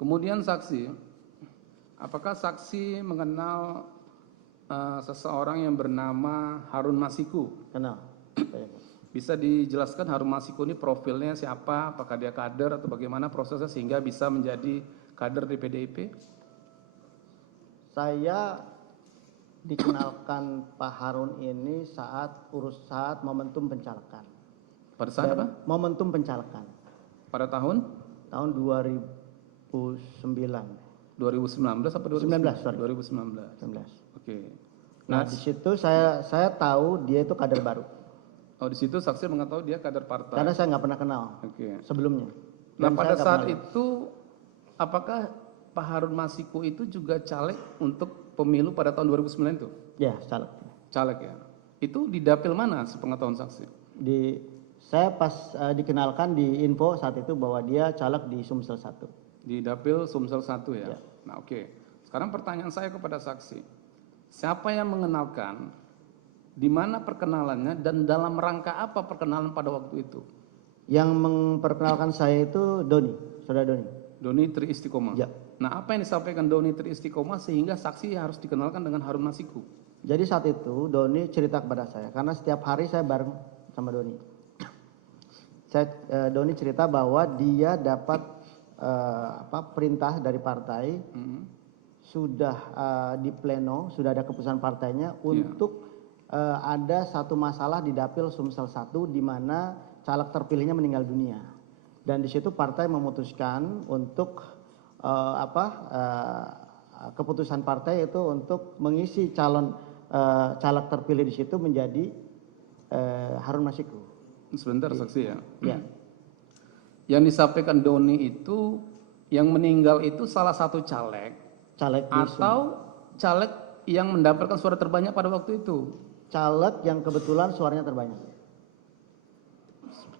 Kemudian saksi, apakah saksi mengenal seseorang yang bernama Harun Masiku? Kenal. Bisa dijelaskan Harun Masiku ini profilnya siapa? Apakah dia kader atau bagaimana prosesnya sehingga bisa menjadi kader di PDIP? Saya dikenalkan Pak Harun ini saat momentum pencalekan. Pada saat apa? Momentum pencalekan. Pada tahun? Tahun 2009. 2019 apa 2019? 19, sorry. 2019. Oke. Nah, di situ saya tahu dia itu kader baru. Oh, di situ saksi mengetahui dia kader partai. Karena saya nggak pernah kenal sebelumnya. Nah, pada saat itu apakah Pak Harun Masiku itu juga caleg untuk pemilu pada tahun 2009 itu? Ya, caleg. Caleg ya. Itu di dapil mana sepengetahuan saksi? Saya pas dikenalkan di info saat itu bahwa dia caleg di Sumsel 1. Di dapil Sumsel 1 ya? Ya. Nah, oke. Sekarang pertanyaan saya kepada saksi. Siapa yang mengenalkan, di mana perkenalannya, dan dalam rangka apa perkenalan pada waktu itu? Yang memperkenalkan saya itu Doni, saudara Doni. Doni Tri Istiqomah. Ya. Nah, apa yang disampaikan Doni Tri Istiqomah sehingga saksi harus dikenalkan dengan Harun Masiku? Jadi saat itu Doni cerita kepada saya, karena setiap hari saya bareng sama Doni. Doni cerita bahwa dia dapat perintah dari partai, sudah di pleno, sudah ada keputusan partainya untuk ada satu masalah di dapil Sumsel 1 di mana caleg terpilihnya meninggal dunia. Dan di situ partai memutuskan untuk keputusan partai itu untuk mengisi calon caleg terpilih di situ menjadi Harun Masiku. Sebentar saksi ya. Ya. Yang disampaikan Doni itu yang meninggal itu salah satu caleg atau caleg yang mendapatkan suara terbanyak pada waktu itu? Caleg yang kebetulan suaranya terbanyak.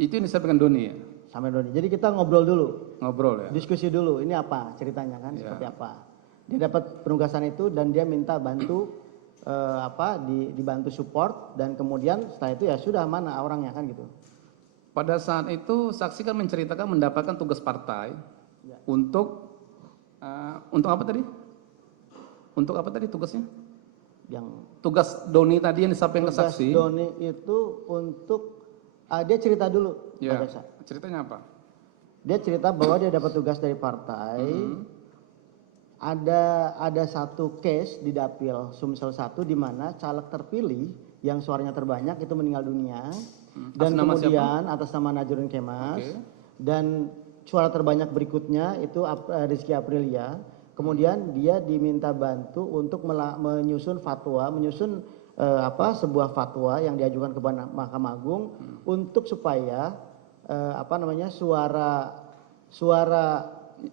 Itu yang disampaikan Doni ya? Sampai Doni. Jadi kita ngobrol dulu. Ngobrol ya? Diskusi dulu, ini apa ceritanya kan, seperti apa. Dia dapat penugasan itu dan dia minta bantu dibantu support, dan kemudian setelah itu ya sudah, mana orangnya kan gitu. Pada saat itu saksi kan menceritakan mendapatkan tugas partai untuk apa tadi? Untuk apa tadi tugasnya? Tugas Doni tadi yang disampaikan ke saksi. Doni itu untuk dia cerita dulu. Ya, ceritanya apa? Dia cerita bahwa dia dapat tugas dari partai. Ada satu case di dapil Sumsel 1 di mana caleg terpilih yang suaranya terbanyak itu meninggal dunia, dan kemudian atas nama Najrun Kemas, dan suara terbanyak berikutnya itu Rizky Aprilia. Kemudian dia diminta bantu untuk menyusun sebuah fatwa yang diajukan ke Mahkamah Agung untuk supaya suara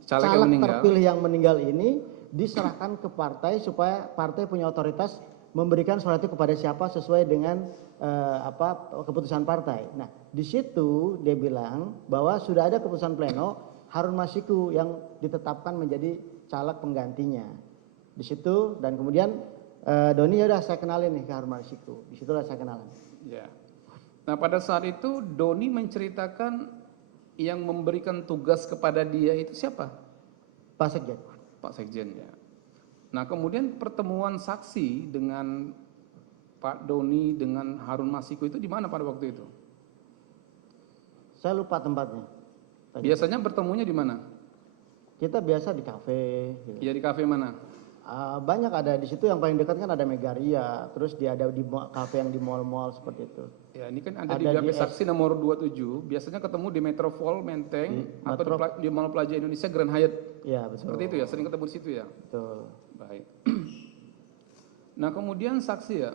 caleg terpilih yang meninggal ini diserahkan ke partai supaya partai punya otoritas memberikan suara itu kepada siapa sesuai dengan keputusan partai. Nah, di situ dia bilang bahwa sudah ada keputusan pleno Harun Masiku yang ditetapkan menjadi caleg penggantinya. Di situ, dan kemudian Doni ya udah saya kenalin nih ke Harun Masiku. Di situlah saya kenalan. Ya. Nah, pada saat itu Doni menceritakan yang memberikan tugas kepada dia itu siapa? Pak Sekjen. Pak Sekjen ya. Nah, kemudian pertemuan saksi dengan Pak Doni dengan Harun Masiku itu di mana pada waktu itu? Saya lupa tempatnya. Biasanya bertemunya di mana? Kita biasa di kafe. Gitu. Ya, di kafe mana? Banyak ada di situ, yang paling dekat kan ada Megaria, terus dia ada di kafe yang di mall-mall seperti itu. Ya, ini kan ada di DP saksi nomor 27, biasanya ketemu di Metropol Menteng atau di Mall Plaza Indonesia Grand Hyatt. Ya, betul. Seperti itu ya, sering ketemu di situ ya. Betul. Baik. Nah, kemudian saksi ya,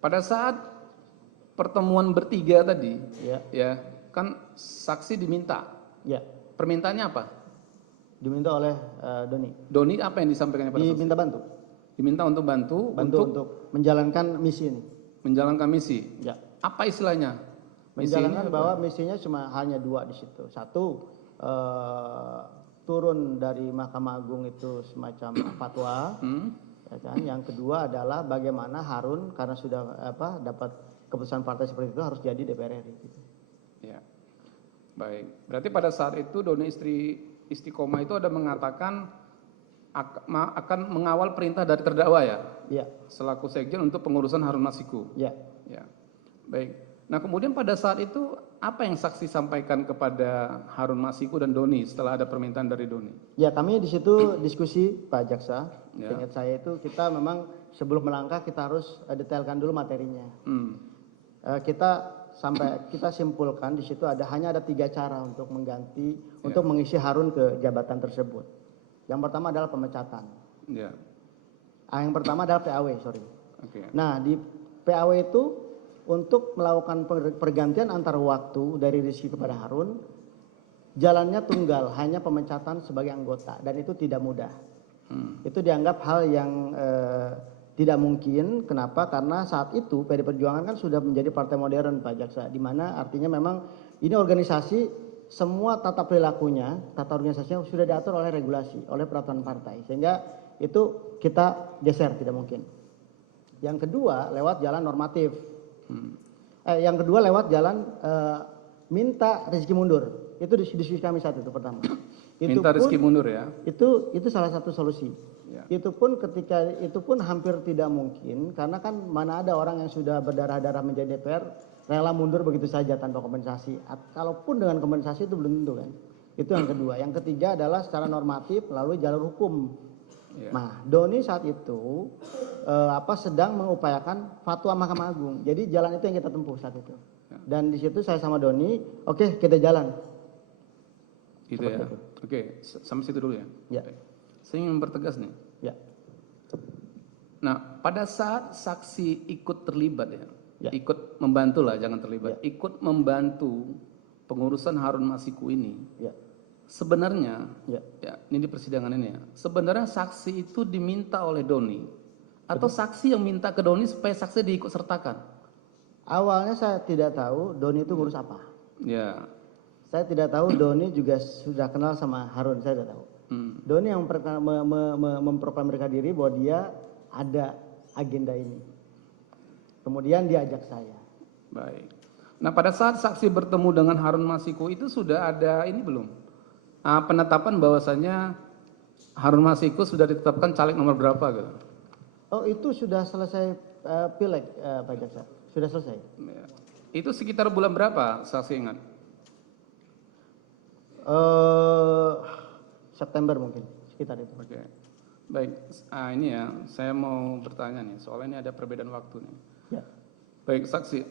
pada saat pertemuan bertiga tadi, ya kan saksi diminta. Ya. Permintaannya apa? Diminta oleh Doni. Doni apa yang disampaikan pada saksi? Diminta bantu. Diminta untuk bantu untuk menjalankan misi ini. Menjalankan misi. Ya. Apa istilahnya? Menjalankan bahwa misinya cuma hanya dua di situ. Satu, turun dari Mahkamah Agung itu semacam fatwa. Ya kan? Yang kedua adalah bagaimana Harun karena sudah dapat keputusan partai seperti itu harus jadi DPR RI. Gitu. Ya. Baik. Berarti pada saat itu Doni Istiqomah itu ada mengatakan akan mengawal perintah dari terdakwa ya? Ya. Selaku sekjen untuk pengurusan Harun Masiku. Ya. Ya. Baik. Nah, kemudian pada saat itu apa yang saksi sampaikan kepada Harun Masiku dan Doni setelah ada permintaan dari Doni? Ya, kami di situ diskusi Pak Jaksa. Ya. Ingat saya itu kita memang sebelum melangkah kita harus detailkan dulu materinya. Kita simpulkan di situ hanya ada 3 cara untuk mengganti untuk mengisi Harun ke jabatan tersebut. Yang pertama adalah pemecatan. Ya. Yang pertama adalah PAW, sorry. Oke. Nah, di PAW itu untuk melakukan pergantian antar waktu dari Rizky kepada Harun, jalannya tunggal, hanya pemecatan sebagai anggota, dan itu tidak mudah. Itu dianggap hal yang tidak mungkin. Kenapa? Karena saat itu PD Perjuangan kan sudah menjadi partai modern, Pak Jaksa, di mana artinya memang ini organisasi, semua tata perilakunya, tata organisasinya sudah diatur oleh regulasi, oleh peraturan partai, sehingga itu kita geser, tidak mungkin. Yang kedua lewat jalan normatif. Yang kedua lewat jalan minta Rizky mundur. Itu diskusi kami saat itu pertama. Minta Rizky mundur ya? Itu salah satu solusi. Ya. Itu pun hampir tidak mungkin, karena kan mana ada orang yang sudah berdarah-darah menjadi DPR rela mundur begitu saja tanpa kompensasi. Kalaupun dengan kompensasi itu belum tentu kan. Itu yang kedua. Yang ketiga adalah secara normatif melalui jalur hukum. Ya. Nah, Doni saat itu sedang mengupayakan fatwa Mahkamah Agung. Jadi jalan itu yang kita tempuh saat itu. Ya. Dan di situ saya sama Doni, oke, kita jalan. Gitu ya. Itu. Oke, sampai situ dulu ya. Ya. Saya ingin mempertegas nih. Ya. Nah, pada saat saksi ikut terlibat ya, ikut membantu lah, jangan terlibat, ikut membantu pengurusan Harun Masiku ini. Ya. Sebenarnya, ya, ini di persidangan ini ya, sebenarnya saksi itu diminta oleh Doni atau saksi yang minta ke Doni supaya saksi diikut sertakan? Awalnya saya tidak tahu Doni itu ngurus apa. Ya. Saya tidak tahu Doni juga sudah kenal sama Harun, saya tidak tahu. Doni yang memproklamirkan diri bahwa dia ada agenda ini. Kemudian dia ajak saya. Baik. Nah, pada saat saksi bertemu dengan Harun Masiku itu sudah ada ini belum? Penetapan bahwasanya Harun Masiku sudah ditetapkan caleg nomor berapa gitu? Oh, itu sudah selesai pileg, Pak Jaksa. Sudah selesai. Ya. Itu sekitar bulan berapa saksi ingat? September mungkin, sekitar itu. Oke. Baik, ini ya, saya mau bertanya nih, soalnya ini ada perbedaan waktu nih. Ya. Baik, saksi.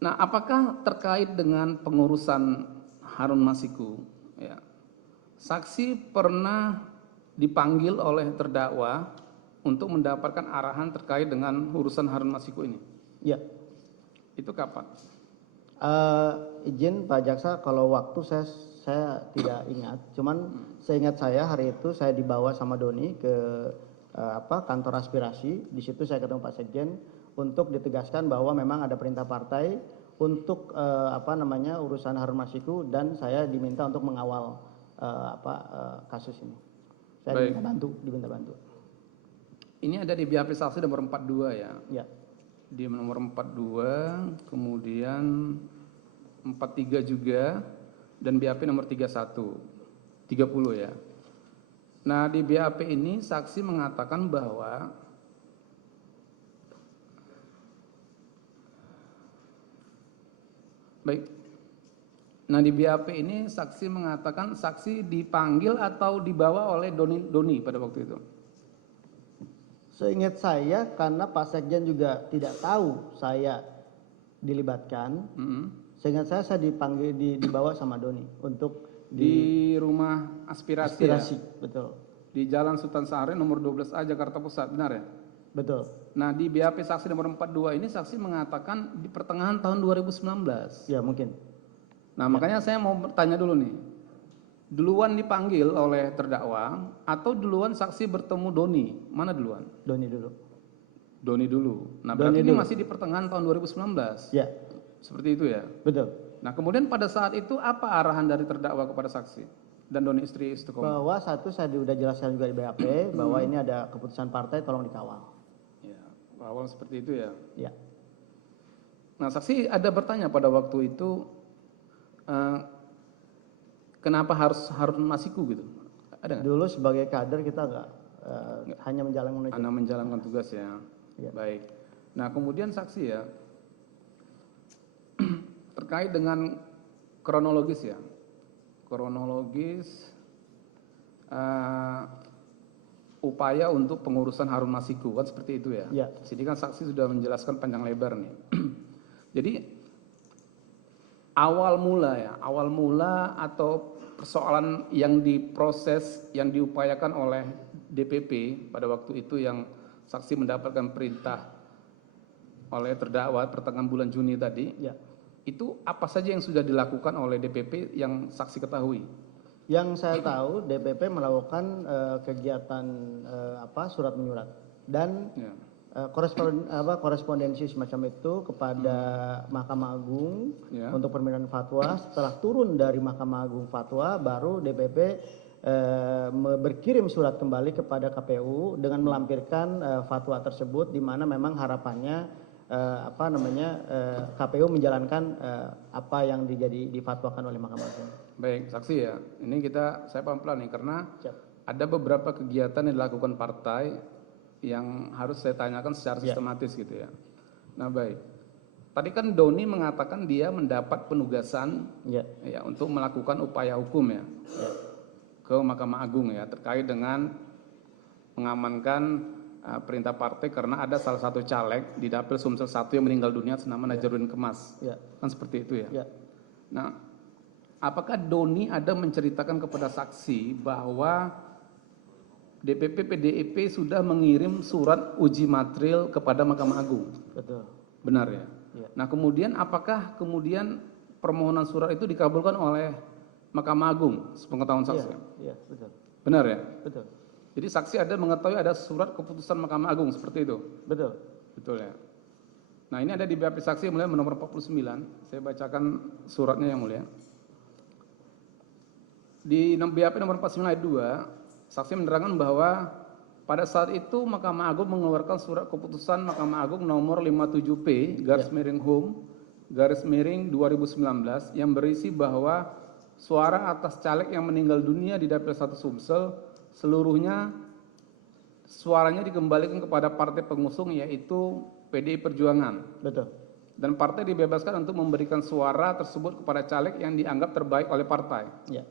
Nah, apakah terkait dengan pengurusan Harun Masiku, ya, saksi pernah dipanggil oleh terdakwa untuk mendapatkan arahan terkait dengan urusan Harun Masiku ini? Ya. Itu kapan? Izin Pak Jaksa, kalau waktu saya tidak ingat. Cuman seingat saya hari itu saya dibawa sama Doni ke kantor aspirasi. Di situ saya ketemu Pak Sekjen untuk ditegaskan bahwa memang ada perintah partai untuk urusan Harun Masiku, dan saya diminta untuk mengawal kasus ini. Saya diminta bantu. Ini ada di BAP saksi nomor 42 ya. Ya. Di nomor 42, kemudian 43 juga, dan BAP nomor 31, 30 ya. Nah, di BAP ini saksi mengatakan bahwa baik. Nah, di BAP ini saksi mengatakan saksi dipanggil atau dibawa oleh Doni pada waktu itu. Seingat saya, karena Pak Sekjen juga tidak tahu saya dilibatkan. Seingat saya dipanggil, dibawa sama Doni untuk di rumah aspirasi ya? Betul. Di Jalan Sultan Syahrir nomor 12A Jakarta Pusat, benar ya? Betul. Nah, di BAP saksi nomor 42 ini saksi mengatakan di pertengahan tahun 2019. Ya, mungkin. Nah, makanya saya mau bertanya dulu nih. Duluan dipanggil oleh terdakwa atau duluan saksi bertemu Doni? Mana duluan? Doni dulu. Doni dulu. Nah, berarti ini masih di pertengahan tahun 2019. Ya. Seperti itu ya? Betul. Nah, kemudian pada saat itu apa arahan dari terdakwa kepada saksi dan Doni istri Istiqomah? Bahwa satu, saya sudah jelaskan juga di BAP bahwa ini ada keputusan partai, tolong dikawal. Ya, awal seperti itu ya? Ya. Nah, saksi ada bertanya pada waktu itu, kenapa harus Harun Masiku gitu? Ada nggak? Dulu sebagai kader kita nggak hanya menjalankan tugas ya. Baik. Nah kemudian saksi ya, terkait dengan kronologis ya, upaya untuk pengurusan Harun Masiku kan seperti itu ya. Ya. Sini kan saksi sudah menjelaskan panjang lebar nih. Jadi awal mula atau persoalan yang diproses, yang diupayakan oleh DPP pada waktu itu yang saksi mendapatkan perintah oleh terdakwa pertengahan bulan Juni tadi, Ya. itu apa saja yang sudah dilakukan oleh DPP yang saksi ketahui? Yang saya tahu DPP melakukan kegiatan surat menyurat dan Ya. korespondensi semacam itu kepada Mahkamah Agung Ya. untuk permintaan fatwa. Setelah turun dari Mahkamah Agung fatwa, baru DPP berkirim surat kembali kepada KPU dengan melampirkan fatwa tersebut, di mana memang harapannya KPU menjalankan apa yang difatwakan oleh Mahkamah Agung. Baik, saksi ya. Ini saya pelan-pelan nih karena Siap. ada beberapa kegiatan yang dilakukan partai yang harus saya tanyakan secara sistematis gitu ya. Nah baik, tadi kan Doni mengatakan dia mendapat penugasan ya untuk melakukan upaya hukum ya ke Mahkamah Agung ya terkait dengan mengamankan perintah partai karena ada salah satu caleg di Dapil Sumsel 1 yang meninggal dunia senama Najarudin Kemas. Kan seperti itu ya. Nah, apakah Doni ada menceritakan kepada saksi bahwa DPP PDIP sudah mengirim surat uji material kepada Mahkamah Agung? Betul. Benar ya? Nah, kemudian apakah permohonan surat itu dikabulkan oleh Mahkamah Agung sepengetahuan saksi? Iya, betul. Benar ya? Betul. Jadi saksi ada mengetahui ada surat keputusan Mahkamah Agung seperti itu? Betul. Betul ya. Nah ini ada di BAP saksi yang mulia nomor 49. Saya bacakan suratnya yang mulia. Di BAP nomor 49 ayat 2, saksi menerangkan bahwa pada saat itu Mahkamah Agung mengeluarkan surat keputusan Mahkamah Agung nomor 57P /Hum/2019 yang berisi bahwa suara atas caleg yang meninggal dunia di Dapil 1 Sumsel seluruhnya suaranya dikembalikan kepada partai pengusung yaitu PDI Perjuangan. Betul. Dan partai dibebaskan untuk memberikan suara tersebut kepada caleg yang dianggap terbaik oleh partai. Ya.